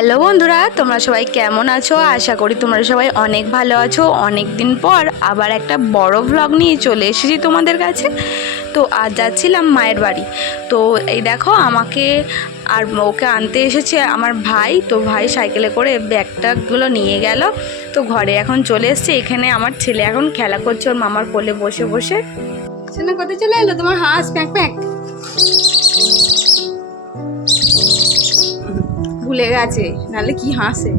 Hello বন্ধুরা, তোমরা সবাই কেমন আছো? আশা করি তোমরা সবাই অনেক ভালো আছো। অনেক দিন পর আবার একটা বড় ভ্লগ নিয়ে চলে এসেছি তোমাদের কাছে। তো আজ যাচ্ছিলাম মায়ের বাড়ি। তো এই দেখো, আমাকে আর ওকে আনতে এসেছে আমার ভাই। তো ভাই সাইকেলে করে ব্যাগটাগুলো নিয়ে গেল। তো ঘরে এখন চলে এসছে। এখানে আমার ছেলে এখন খেলা করছে, ওর মামার কোলে বসে বসে। কোথায় চলে এলো? তোমার হাঁস, প্যাক প্যাক? ভুলে গেছে, নাহলে কি হাসে?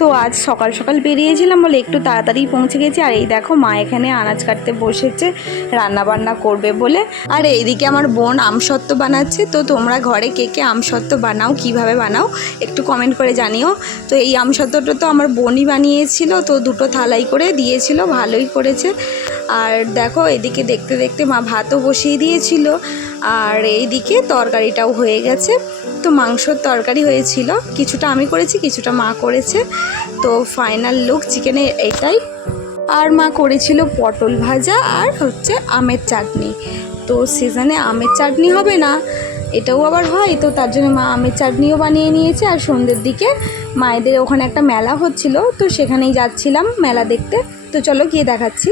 তো আজ সকাল সকাল বেরিয়েছিলাম বলে একটু তাড়াতাড়ি পৌঁছে গেছি, আর এই দেখো মা এখানে আনাজ কাটতে বসেছে রান্না বান্না করবে বলে। আর এইদিকে আমার বোন আমসত্ত্ব বানাচ্ছে, তো তোমরা ঘরে কে কে আমসত্ত্ব বানাও, কীভাবে বানাও, একটু কমেন্ট করে জানিও। তো এই আমসত্ত্বটা তো আমার বোনই বানিয়েছিল, তো দুটো থালাই করে দিয়েছিল, ভালোই করেছে। আর দেখো, এদিকে দেখতে দেখতে মা ভাতও বসিয়ে দিয়েছিল, আর এইদিকে তরকারিটাও হয়ে গেছে। তো মাংসর তরকারি হয়েছিল, কিছুটা আমি করেছি, কিছুটা মা করেছে। তো ফাইনাল লুক চিকেনের এটাই। আর মা করেছিল পটল ভাজা আর হচ্ছে আমের চাটনি। তো সিজনে আমের চাটনি হবে না, এটাও আবার হয়। তো তার জন্য মা আমের চাটনিও বানিয়ে নিয়েছে, আর সন্ধ্যের দিকে মায়েদের ওখানে একটা মেলা হচ্ছিল, তো সেখানেই যাচ্ছিলাম মেলা দেখতে। তো চলো গিয়ে দেখাচ্ছি।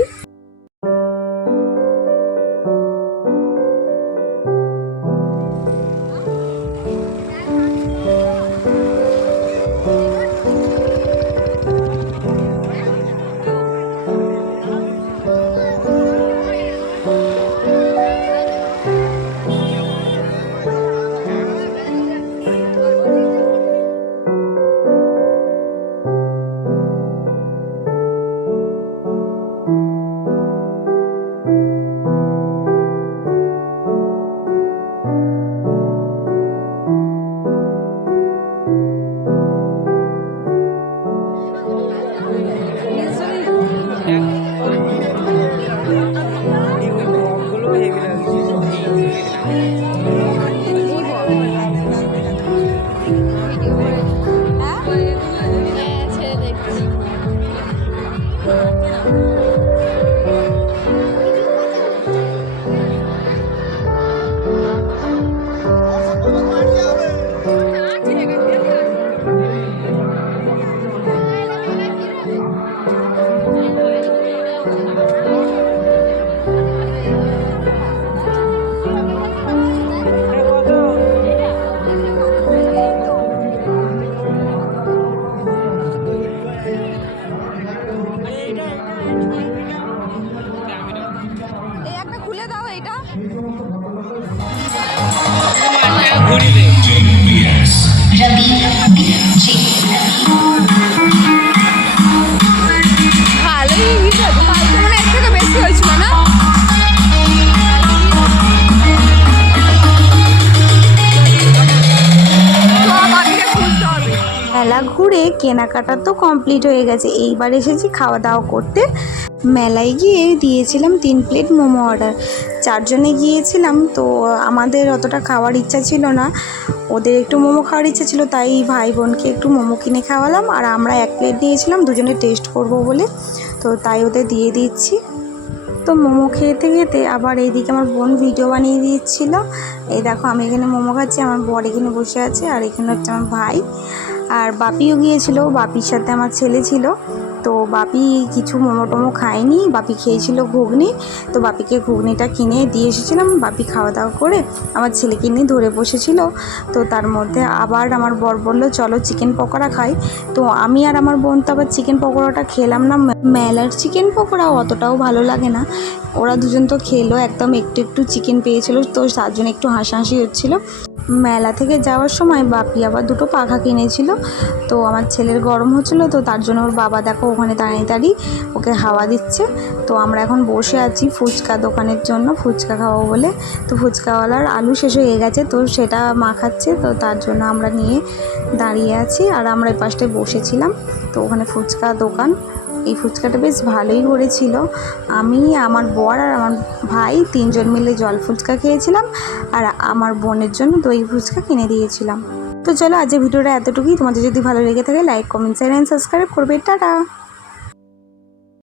ঘুরে কেনাকাটা তো কমপ্লিট হয়ে গেছে। এইবার এসেছি খাওয়া দাওয়া করতে। মেলায় গিয়ে দিয়েছিলাম তিন প্লেট মোমো অর্ডার চারজনে গিয়েছিলাম, তো আমাদের অতটা খাওয়ার ইচ্ছা ছিল না। ওদের একটু মোমো খাওয়ার ইচ্ছা ছিল, তাই ভাই বোনকে একটু মোমো কিনে খাওয়ালাম। আর আমরা এক প্লেট নিয়েছিলাম, দুজনে টেস্ট করব বলে। তো তাই ওদের দিয়ে দিচ্ছি। তো মোমো খেতে খেতে আবার এইদিকে আমার বোন ভিডিও বানিয়ে দিচ্ছিল এই দেখো, আমি এখানে মোমো খাচ্ছি, আমার বর এখানে বসে আছে, আর এখানে হচ্ছে আমার ভাই। আর বাপিও গিয়েছিল, বাপির সাথে আমার ছেলে ছিল। তো বাপি কিছু মোমো টোমো খায়নি, বাপি খেয়েছিল ঘুগনি, তো বাপিকে ঘুগনিটা কিনে দিয়ে এসেছিলাম, বাপি খাওয়া দাওয়া করে আমার ছেলেকে নিয়ে ধরে বসেছিল। তো তার মধ্যে আবার আমার বর বলল, চলো চিকেন পকোড়া খাই। তো আমি আর আমার বোন তো আবার চিকেন পকোড়াটা খেলাম না মেলার চিকেন পকোড়া অতটাও ভালো লাগে না। ওরা দুজন তো খেলো, একদম একটু একটু চিকেন পেয়েছিল, তো তার জন্য একটু হাসাহাসি হচ্ছিল। মেলা থেকে যাওয়ার সময় বাপি আবার দুটো পাখা কিনেছিল, তো আমার ছেলের গরম হচ্ছিল, তো তার জন্য ওর বাবা দেখো ওখানে দাঁড়িয়ে দাঁড়িয়ে ওকে হাওয়া দিচ্ছে। তো আমরা এখন বসে আছি ফুচকা দোকানের জন্য, ফুচকা খাওয়াবো বলে। তো ফুচকাওয়ালার আলু শেষ হয়ে গেছে, তো সেটা মাখাচ্ছে তো তার জন্য আমরা নিয়ে দাঁড়িয়ে আছি। আর আমরা এই পাশটায় বসেছিলাম, তো ওখানে ফুচকা দোকান। এই ফুচকাটা বেশ ভালোই করেছিল। আমি, আমার বর আর আমার ভাই তিনজন মিলে জল ফুচকা খেয়েছিলাম আর আমার বোনের জন্য দই ফুচকা কিনে দিয়েছিলাম। তো চলো আজকে ভিডিওটা এতটুকুই। তোমাদের যদি ভালো লেগে থাকে like comment share and subscribe করবে। টাটা!